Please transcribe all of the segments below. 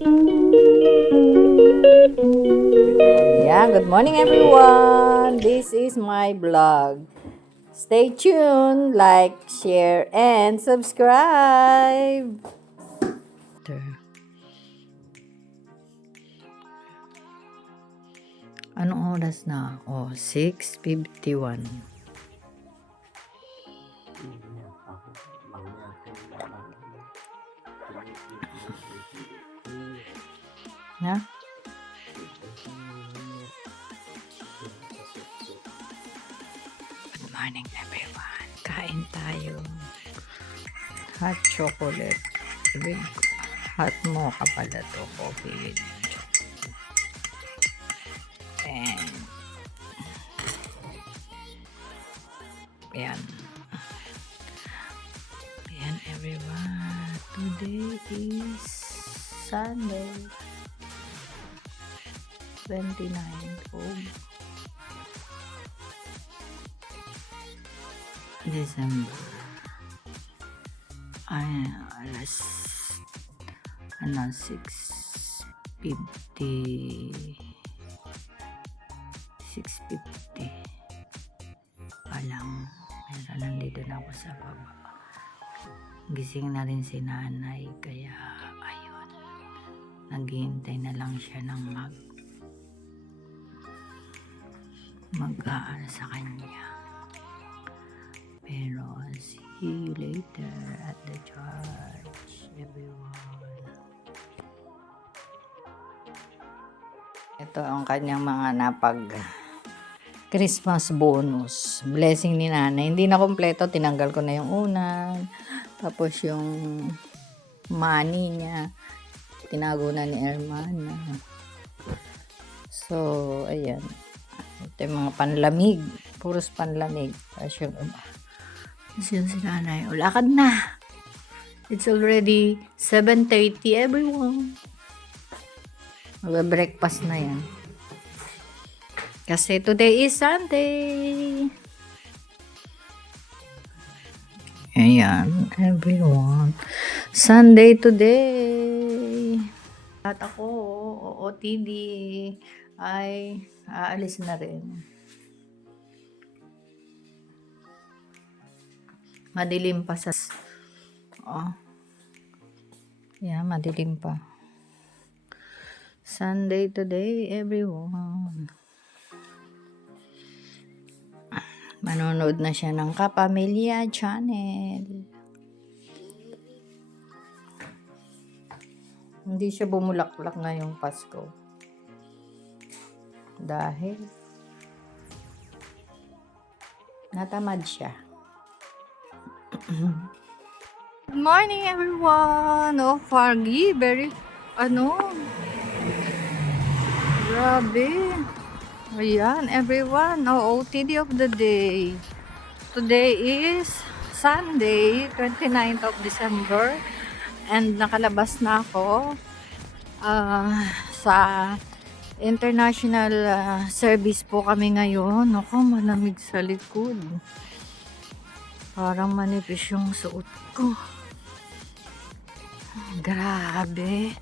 Yeah, good morning everyone. This is my vlog. Stay tuned, like, share, and subscribe. Anong oras na? Oh, 6:51. Na? Good morning everyone. Kain tayo. Hot chocolate with hot mocha pala to. Coffee with chocolate. And yan. Yan everyone. Today is Sunday. 29th of December. Ay, alas 6:50 palang. Pero nandito na ako sa baba. Gising na rin si nanay, kaya ayun, naghihintay na lang siya ng mag-aano sa kanya. Pero see you later at the church, everyone. Ito ang kanyang mga Christmas bonus. Blessing ni nanay. Hindi na kompleto. Tinanggal ko na yung unan. Tapos yung money niya. Tinago na ni Hermana. So, ayan. Ito yung mga panlamig. Puros panlamig. Tapos yung yun si nanay. O, lakad na. It's already 7:30 everyone. Mag-breakfast na yan. Kasi today is Sunday. Ayan, everyone. Sunday today. At ako, OOTD, ay aalis na rin. Madilim pa sa... Oh. Yeah, madilim pa. Sunday today, everyone. Manonood na siya ng Kapamilya Channel. Hindi siya bumulaklak ngayong Pasko. Dahil natamad siya. Good morning everyone. Oh, foggy. Very, grabe. Ayan, everyone. OOTD of the day. Today is Sunday, 29th of December. And nakalabas na ako sa international service po kami ngayon. Ako, malamig sa likod. Parang manipis yung suot ko. Grabe.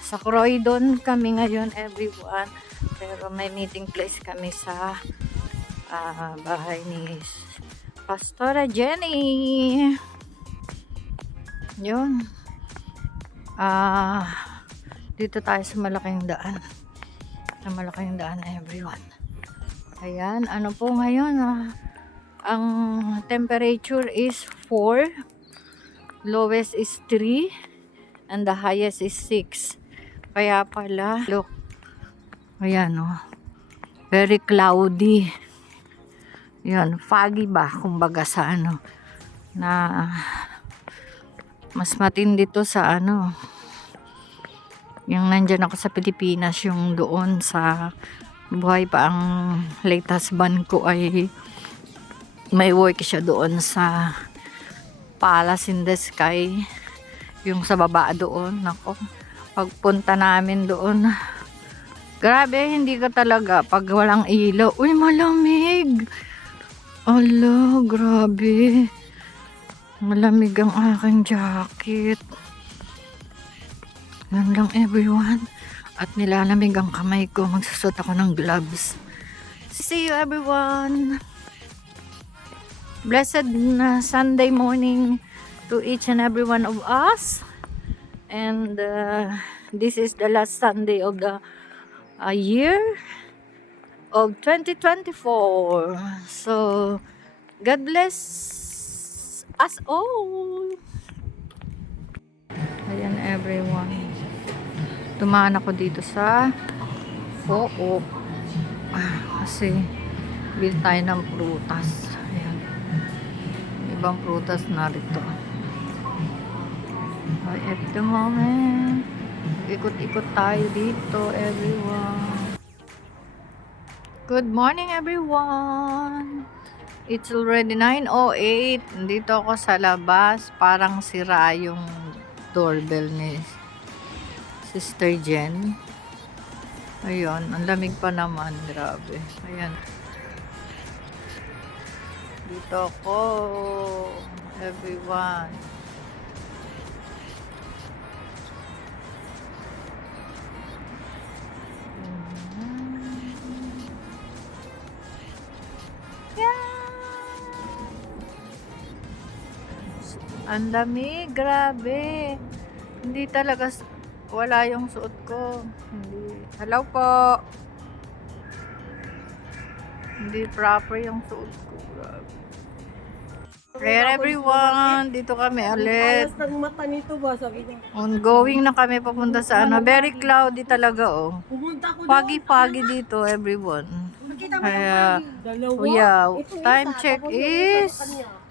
Sa Croydon kami ngayon, everyone. Pero may meeting place kami sa bahay ni Pastora Jenny. Yun. Dito tayo sa malaking daan. Sa malaking daan, everyone. Ayan, ano po ngayon? Ang temperature is 4. Lowest is 3. And the highest is 6. Kaya pala, look. Ayan, very cloudy. Yan, foggy ba? Kumbaga sa na mas matindi to sa yung nandyan ako sa Pilipinas, yung doon sa buhay pa ang late husband ko ay may work siya doon sa Palace in the Sky, yung sa baba doon. Nako, pagpunta namin doon, grabe, hindi ka talaga pag walang ilaw. Uy, malamig. Ala, grabe. Malamig ang aking jacket. Yan lang everyone. At nilalamig ang kamay ko. Magsusot ako ng gloves. See you everyone. Blessed na Sunday morning to each and every one of us. And this is the last Sunday of the year of 2024. So, God bless us all. Ayan everyone. Tumaan ako dito sa Co-op. Kasi bil tayo ng prutas. Ayan. Ibang prutas narito. At the moment, ikot-ikot tayo dito everyone. Good morning everyone. It's already 9:08. Nandito ako sa labas. Parang sira yung doorbell ni Sister Jen. Ayun, ang lamig pa naman. Grabe. Ayan. Dito ako. Everyone. Ang lamig, grabe. Hindi talaga, wala yung suot ko. Hindi. Hello po. Hindi proper yung suot ko. Grabe. Kaya everyone, dito kami ulit. Alas ng mata nito ba, sabi niya. Ongoing na kami papunta sa ano. Very cloudy talaga oh. Pumunta ko Foggy dito everyone. Kaya, dalawa. kuya, Ito time isa, check tapos yung isa is sa kanya.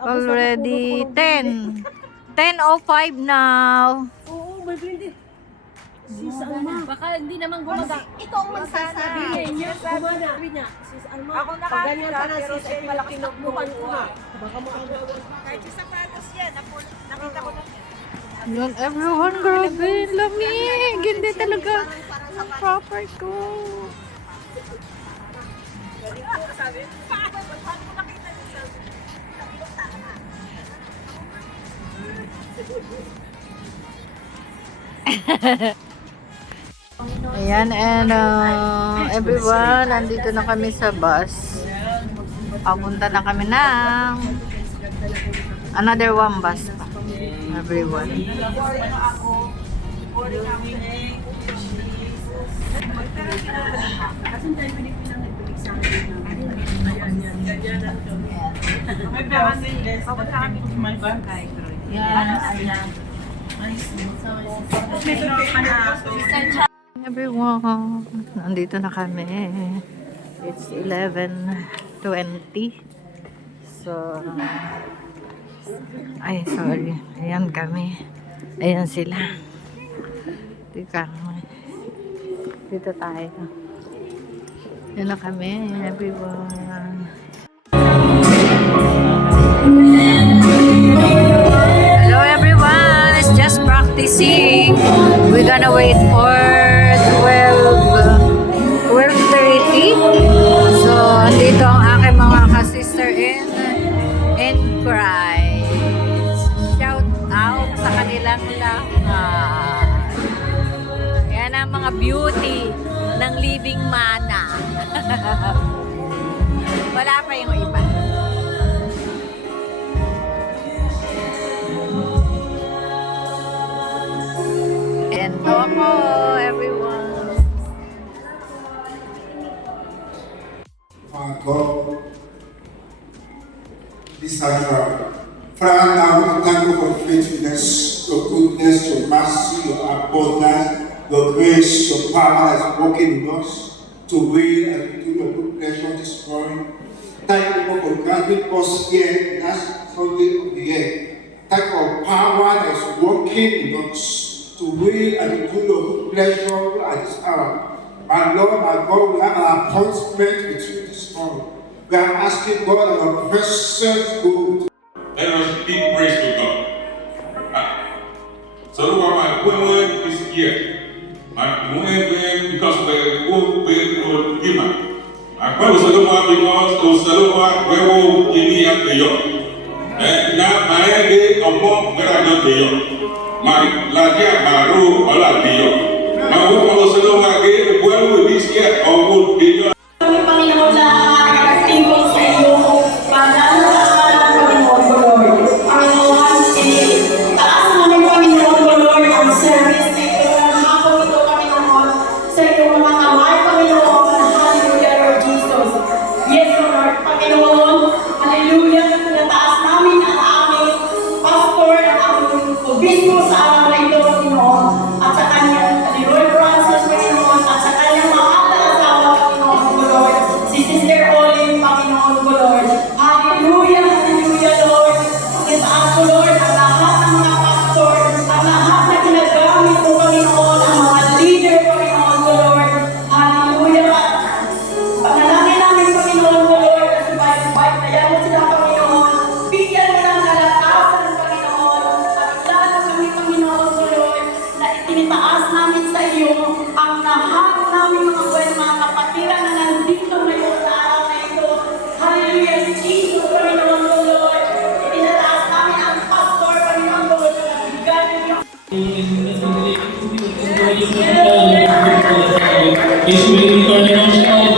Tapos already nakapulot ko ng 10:05 now. Oo, may blended. Sis Alma. Baka hindi naman gumaga. Ito ang magsasabi niya. Gumana. Sabi niya, Sis Alma. Ako pag ganyan ka na sis, ay malakas takbuhan ko na. Baka makagawa. Kahit sa sapatos yan, nakita ko na yan. Yun, everyone, grabe, lamig. Hindi talaga proper ko. Ayan, and everyone, nandito na kami sa bus. Papunta na kami ng another one bus pa. Everyone. Everyone, nandito na kami. It's 11:20. So, ay, sorry. Ayan kami. Ayan sila. Tika. Dito tayo. Yan na kami, everyone. Hello everyone, it's just practicing. We're gonna wait for 12:30. So, andito ang aking mga ka-sister in Christ. Shout out sa kanilang lahat. Yan ang mga beauty ng Living Mana. Wala pa yung iba. And ako, everyone. God, this hour. Father, now we thank you for faithfulness, your goodness, your mercy, your abundance, your grace, your power is working in us to will and do your good pleasure this morning. Thank you for granting us here in last Sunday of the year. Thank you for power that is working in us to will and to do your good pleasure at this hour. My Lord, my God, we have an appointment with you this morning. We are asking God our precious good. Let us give praise to God. So look at my women this year. My women because we will be given. My brother Saloma because of Saloma, we will give me up the yoke. And now my head is among where I got the yoke. My Ladia Maru, Lord, I gave the boy with this year or would in your Kami, Panginoon, na nakakatingkol sa iyo. Banal na pangalan, Panginoon ko, Lord. Panginoon, taas namin, Panginoon ko, Lord, ang service na ito, ang hapon ito, Panginoon, sa iyong mga kamay, Panginoon. Hallelujah, Lord Jesus. Yes, Lord, Panginoon. Hallelujah. Nataas namin ang aming pastor, ang aming obispo sa araw na ito, Panginoon. At sa kanyang Leroy Francis, Panginoon, at sa kanyang mahal na asawa, Panginoon ko, Lord. Si Sister Olin, Panginoon ko, Lord. Hallelujah, hallelujah, Lord. Pagkitaas ko, Lord, ang lahat ng mga pastor, ang lahat na ginagamit ko, Panginoon, ang mga leader, Panginoon ko, Lord. Hallelujah. Panalangin namin, Panginoon ko, Lord, na subayang-bayang kaya mo sila, Panginoon. Bigyan mo ng kalakasan, Panginoon. At lalo kami, Panginoon ko, Lord, na itinitaas namin sa iyo ang lahat namin mga buwan, mga kapatiran na nandito ngayon sa araw na ito. Hallelujah, Jesus, Panginoon ko, Lord. Itinataas namin ang pastor, Panginoon ko, Lord, na bigyan niyo. Hallelujah, hallelujah. This is not going to come from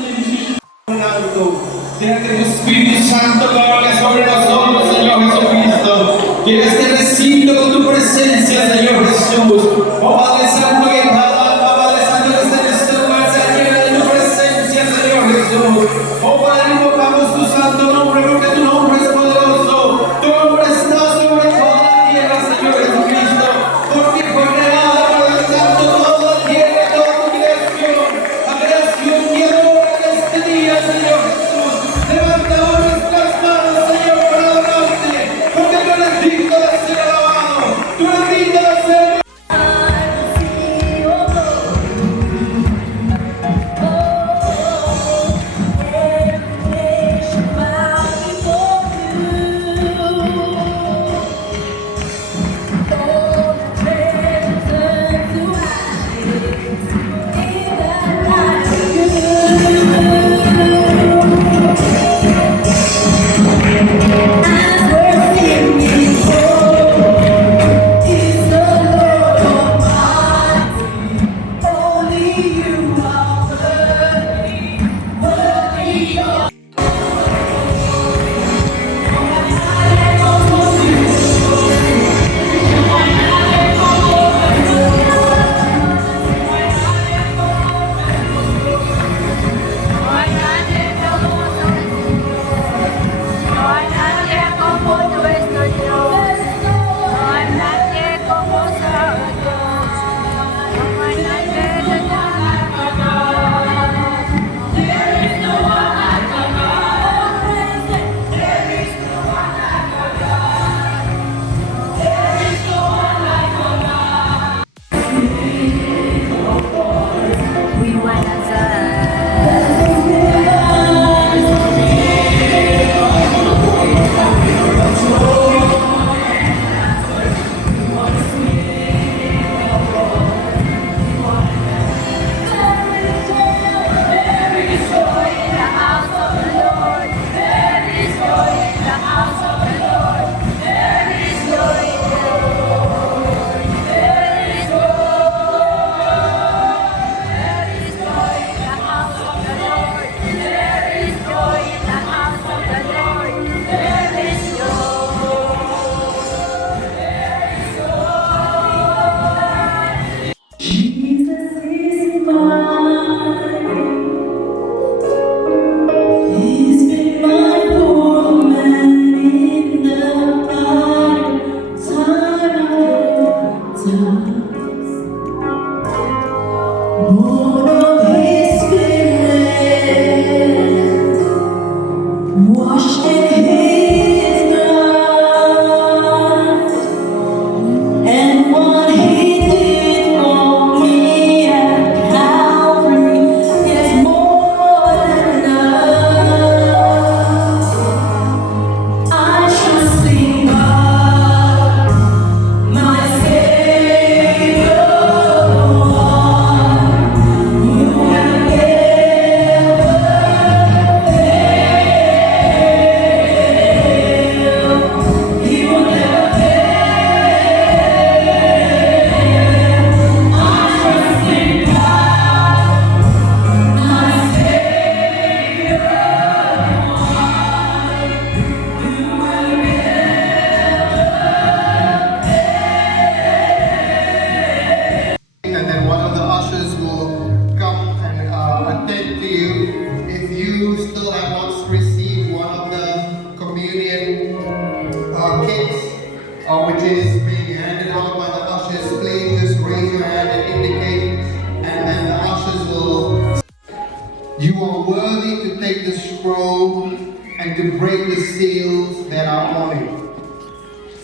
the Espíritu Santo, que sobre nosotros, Señor Jesucristo. Quieres te recibo con tu presencia, Señor Jesús. Oh Padre Santo, que cada Padre Santo que esté en este lugar sea llena de tu presencia, Señor Jesús. Oh Padre, invocamos tu santo nombre, porque tu nombre es poderoso. Tu nombre está sobre toda la tierra, Señor Jesucristo. Porque fue creada por el Santo toda la tierra, toda tu creación. La creación que adora en este día, Señor Jesús. Levanta nuestras manos, Señor, para adorarte, porque tú eres digno de ser alabado, tú eres digno de ser Oh, You are worthy to take the scroll and to break the seals that are on it.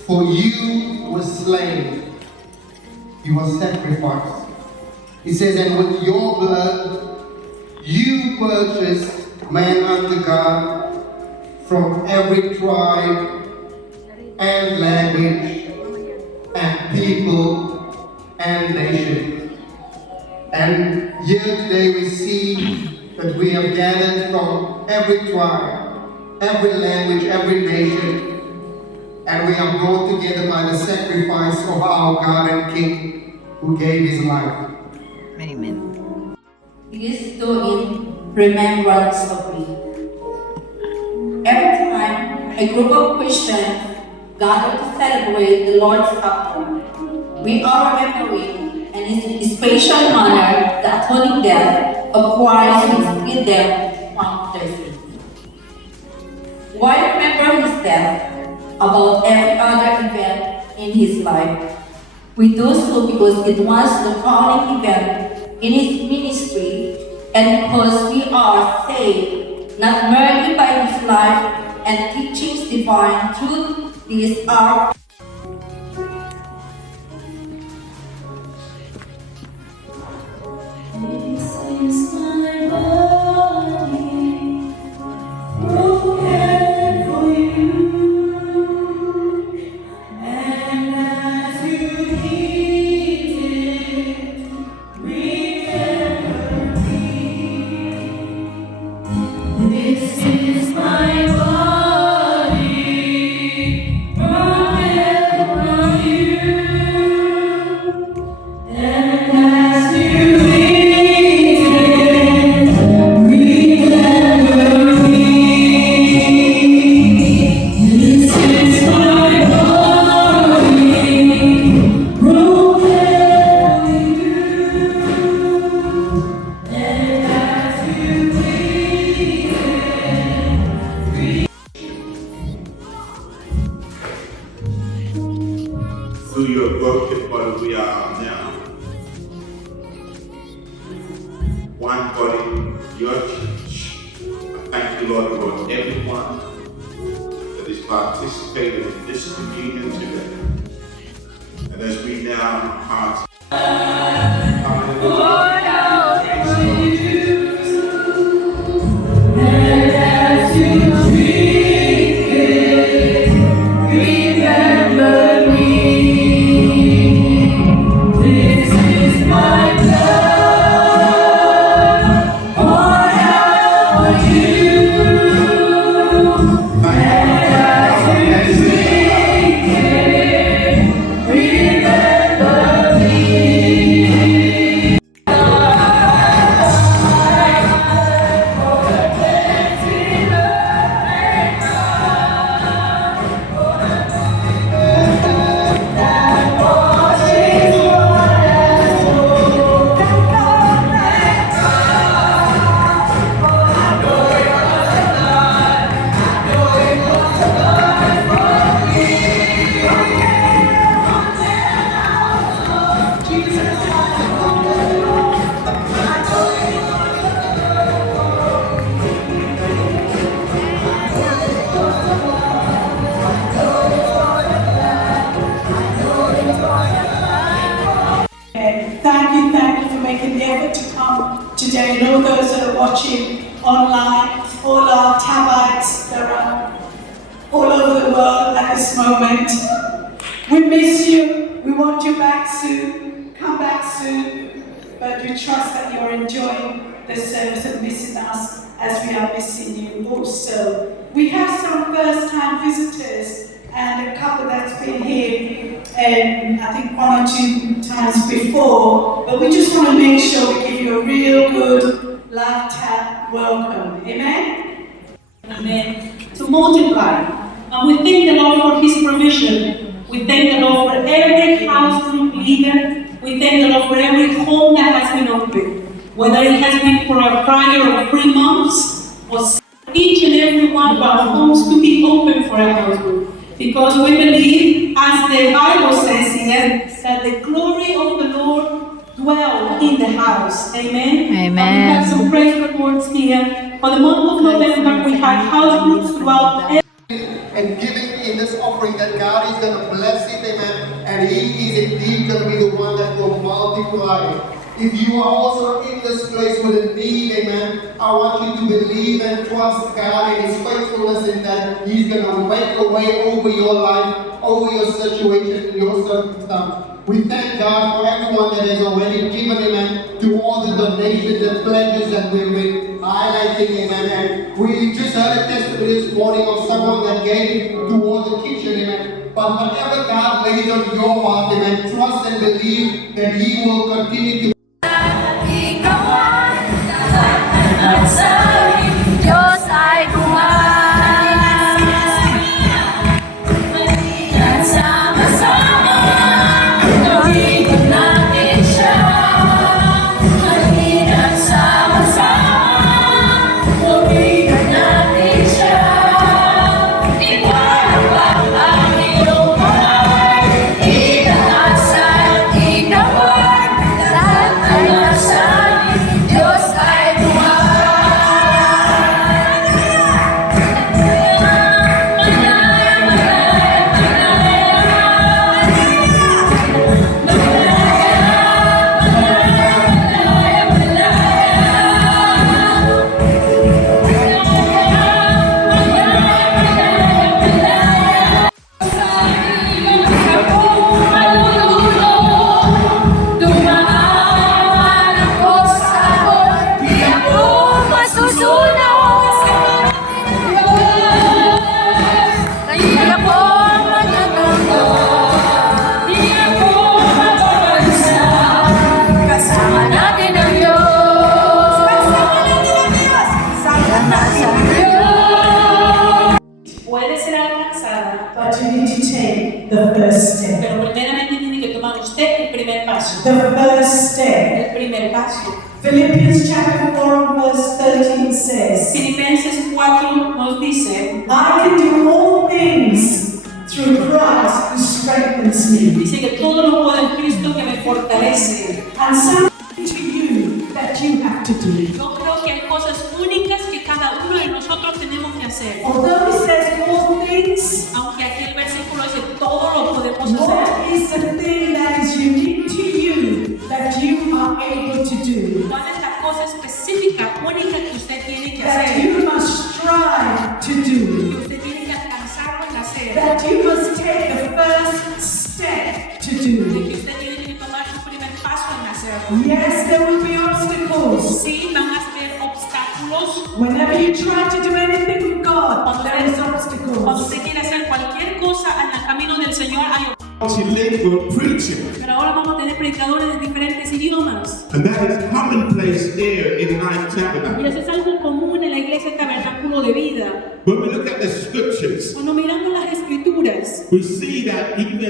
For you were slain, you were sacrificed. He says, and with your blood, you purchased man unto God from every tribe and language and people and nation. And here today we see that we have gathered from every tribe, every language, every nation, and we are brought together by the sacrifice of our God and King who gave his life. Amen. Please do in remembrance of me. Every time a group of Christians gather to celebrate the Lord's Supper, we are remembering in a special manner the atoning death of Christ who freed them from their sins. Why remember his death about every other event in his life? We do so because it was the crowning event in his ministry and because we are saved not merely by his life and teachings divine through these are This is my body, broken for you, and as you eat it, remember me. This is my body, broken for you, and as you through your broken body we are now one body, your church. I thank you, Lord, for everyone that is participating in this communion today. And as we now part, thank you for making the effort to come today. And all those that are watching online, all our Tabites that are all over the world at this moment. We miss you. We want you back soon. Come back soon. But we trust that you're enjoying the service and missing us as we are missing you also. We have some first-time visitors and a couple that's been here, I think 1 or 2 times before, but we just want to make sure we give you a real good love tap welcome. Amen? Amen. To multiply. And we thank the Lord for his provision. We thank the Lord for every house group leader. We thank the Lord for every home that has been open. Whether it has been for a prior of 3 months or each and every one of our homes to be open for a house group. Because we believe, as the Bible says here, that the glory of the Lord dwell in the house. Amen. Amen. And we have some praise reports here. For the month of November, we had house groups throughout And giving in this offering that God is going to bless it, amen. And He is indeed going to be the one that will multiply. If you are also in this place with a need, amen, I want you to believe and trust God and His faithfulness in that He's going to make a way over your life, over your situation, your circumstance. We thank God for everyone that has already given, amen, to all the donations and pledges that we've been highlighting, amen. And we just heard a testimony this morning of someone that gave toward the kitchen, amen. But whatever God lays on your heart, amen, trust and believe that He will continue to Diyos ay buhay. Mahirap sama-sama, gawin natin siya. Mahirap sama-sama, gawin natin siya. Ikaw ang iyong mahal, itaas at ikawal. Lahat ay nasa Diyos ay buhay. Dumaan ako sa abot, di ako masusunod. Di ako magtutulog, di ako mababagsak. Kasama natin ang Diyos. Kasama natin ang Diyos. Sana sa Diyos. Puede ser alcanzada, But you need to take the first step. pero primeramente tiene que tomar usted el primer paso. The first step. El primer paso. Philippians chapter 4 and verse 13 says, Filipenses 4 nos dice, I can do all things through Christ who strengthens me. dice que todo lo puedo en Cristo que me fortalece. And something to you that you have to do. Yo creo que hay cosas únicas que cada uno de nosotros tenemos que hacer. Although it says all things, Aunque aquí el versículo dice todo lo podemos hacer. what is the thing that is unique to you that you are able to do? ¿Cuál es la cosa específica, única que usted tiene que That hacer? you must strive to do. Que usted tiene que alcanzarlo en hacer. That you must take the first step to De do. que usted tiene que tomar su primer paso en hacerlo. Yes, there will be obstacles. Sí, van a haber obstáculos. Whenever you try to do anything for God, there is Cuando obstacles. usted quiere hacer cualquier cosa en el camino del Señor, hay obstáculos. multilingual preaching, Pero ahora vamos a tener predicadores de diferentes idiomas. and that is commonplace here in Life Y Tabernacle. eso es algo común en la iglesia Tabernáculo de Vida. When we look at the scriptures, Cuando miramos las escrituras, we see that even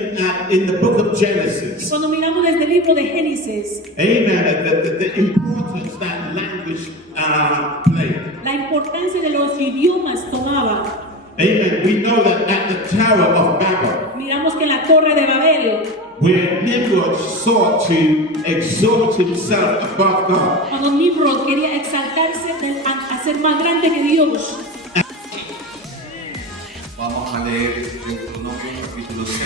in the book of Genesis, cuando miramos desde el libro de Génesis, amen, the importance that language played. la importancia de los idiomas tomaba. Amen. We know that at the Tower of Babel, Miramos que en la Torre de Babel, where Nimrod sought to exalt himself above God, cuando Nimrod quería exaltarse a ser más grande que Dios, Vamos a leer Deuteronomio capítulo 6,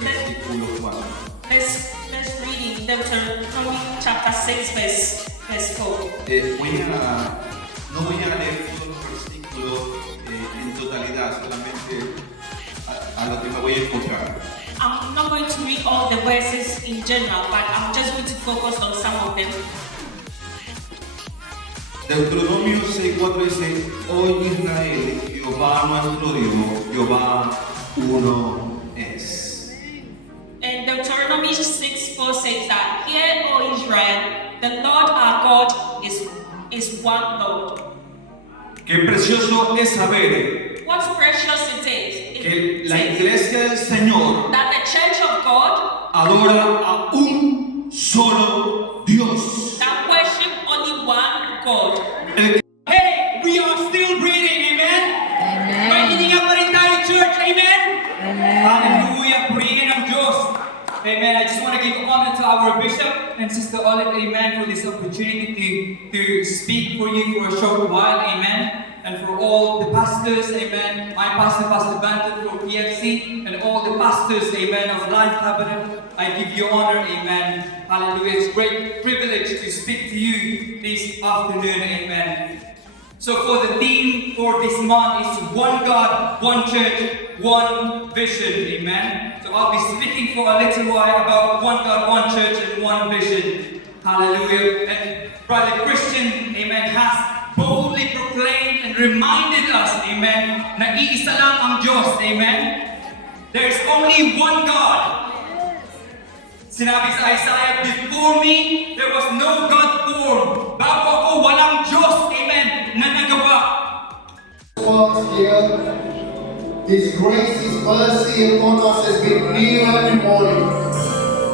versículo 4. let's read Deuteronomy chapter 6 verse 4. No voy a leer todos los versículos en totalidad, solamente a lo que me voy a enfocar. I'm not going to read all the verses in general, but I'm just going to focus on some of them. Deuteronomio 6:4 dice: Oye Israel, Jehová nuestro Dios, Jehová uno es. And Deuteronomy 6:4 says that, Hear, O Israel, the Lord our God is one Lord. Qué precioso es saber What's precious it is que la iglesia del Señor that the church of God adora a un solo Dios. that worship only one God. Hey, we are still breathing, amen? May hindi nga pa rin tayo, church, amen? Hallelujah, purihin ang Diyos. Amen. I just want to give honor to our bishop. Bishop and Sister Olive, amen, for this opportunity to speak for you for a short while, amen. And for all the pastors, amen, my pastor, Pastor Banton from PFC, and all the pastors, amen, of Life Covenant, I give you honor, amen. Hallelujah. It's a great privilege to speak to you this afternoon, amen. So for the theme for this month is one God, one church, one vision, amen. So I'll be speaking for a little while about one God, one church, and one vision. Hallelujah. And Brother Christian, amen, has boldly proclaimed and reminded us, amen, na iisa lang ang Diyos, amen. There's only one God. Sinabi sa Isaiah, before me, there was no God formed. Bago ako, walang Diyos, amen, na nagawa. Here, His grace, His mercy upon us has been new every morning.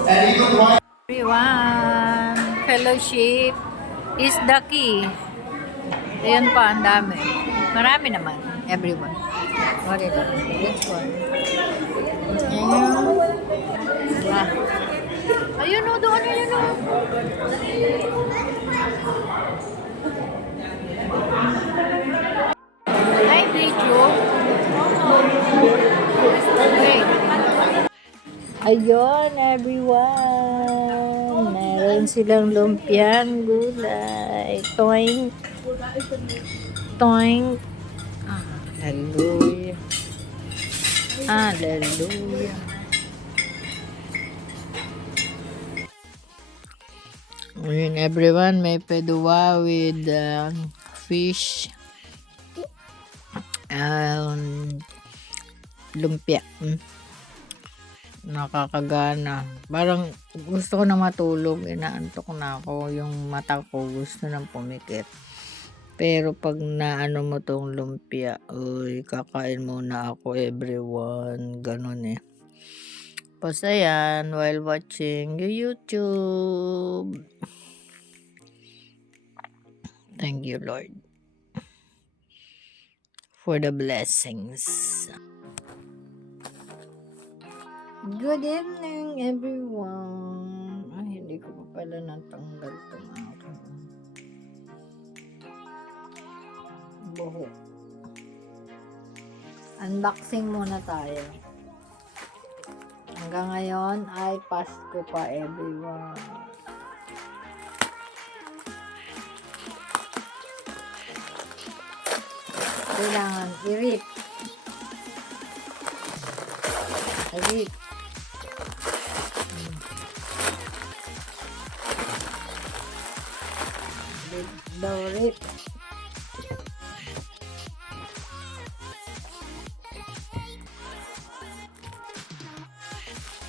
And even right Everyone, fellowship is the key. Ayan pa, ang dami. Marami naman, everyone. What is it? This one. Ayan. Ayun o, doon, ayun o. Hi, video. Wait. Ayun, everyone. Meron silang lumpiang gulay. Toink. Toink. Hallelujah. Hallelujah. Ayun, everyone. May pedua with fish. Lumpia. Nakakagana. Parang gusto ko na matulog. Inaantok na ako. Yung mata ko gusto nang pumikit. Pero pag naano mo tong lumpia, uy, kakain muna ako, everyone. Ganun eh. Pasayan while watching YouTube. Thank you, Lord, for the blessings. Good evening, everyone. Ay, hindi ko pa pala natanggal itong aking buhok. Unboxing muna tayo. Hanggang ngayon ay Pasko pa, everyone. Kailangan i-rip. I-rip. Rip.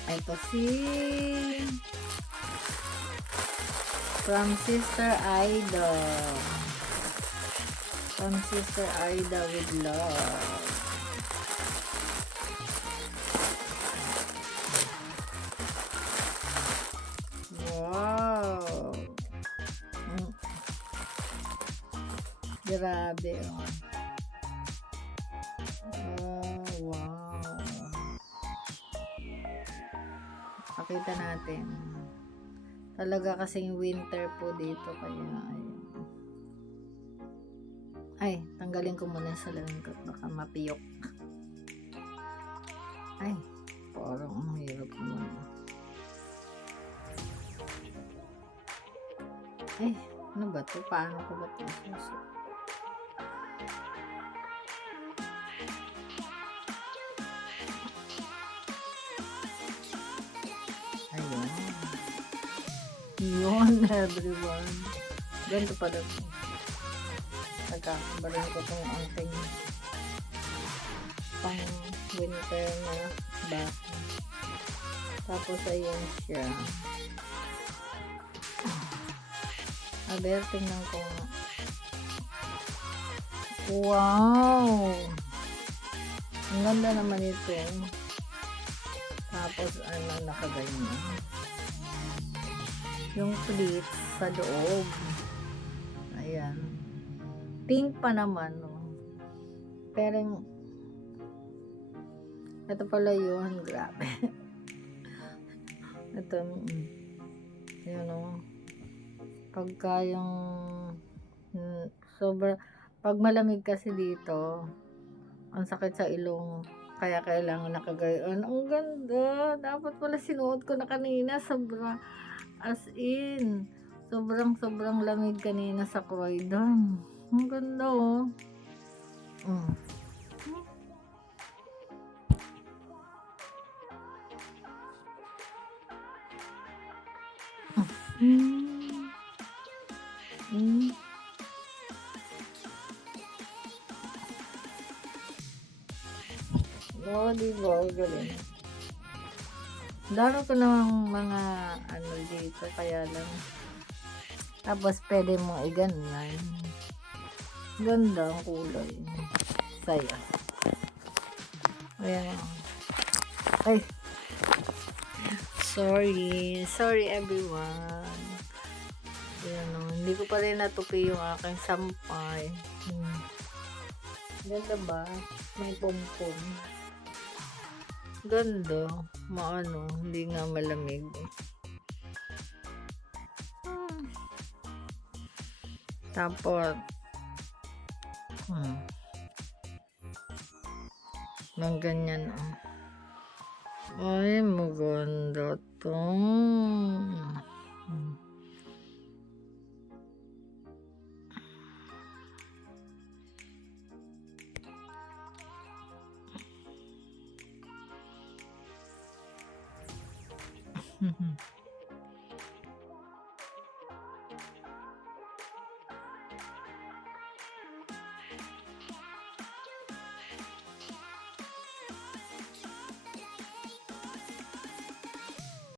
Ito si from Sister Aida. From Sister Aida with love. Wow. Grabe, oh. Oh, wow. Pakita natin. Talaga kasing winter po dito, kaya ayun. Ay, tanggalin ko muna sa lingkot, baka mapiyok. Ay, parang ang hirap naman. Ay, ano ba ito? Paano ko ba ito? Ayun. Yun, everyone. Ganito pala ito. Nagkakabarin ko itong aking pang winter na back. Tapos ayun siya. Aber, tingnan ko. Wow! Ang ganda naman ito. Tapos ano, nakaganyan. Yung pleats sa loob. Ayan. Pink pa naman, no? Pero ito pala yun. Grabe. Ito. Yan o. Pagka yung pag malamig kasi dito, ang sakit sa ilong. Kaya kailangan nakagayon. Ang ganda. Dapat pala sinuot ko na kanina. As in. Sobrang lamig kanina sa Croydon. Ang ganda oh. Oo, diba? Galing. Dami ko namang mga ano dito, kaya lang. Tapos, pwede mo i-ganyan. Ganda ang kulay. Saya. Ayan. Ay. Sorry everyone. Ayan o. Hindi ko pa rin natupi yung aking sampay. Ganda ba? May pom-pom. Ganda. Maano. Hindi nga malamig. Tapos ng ganyan ay maganda to.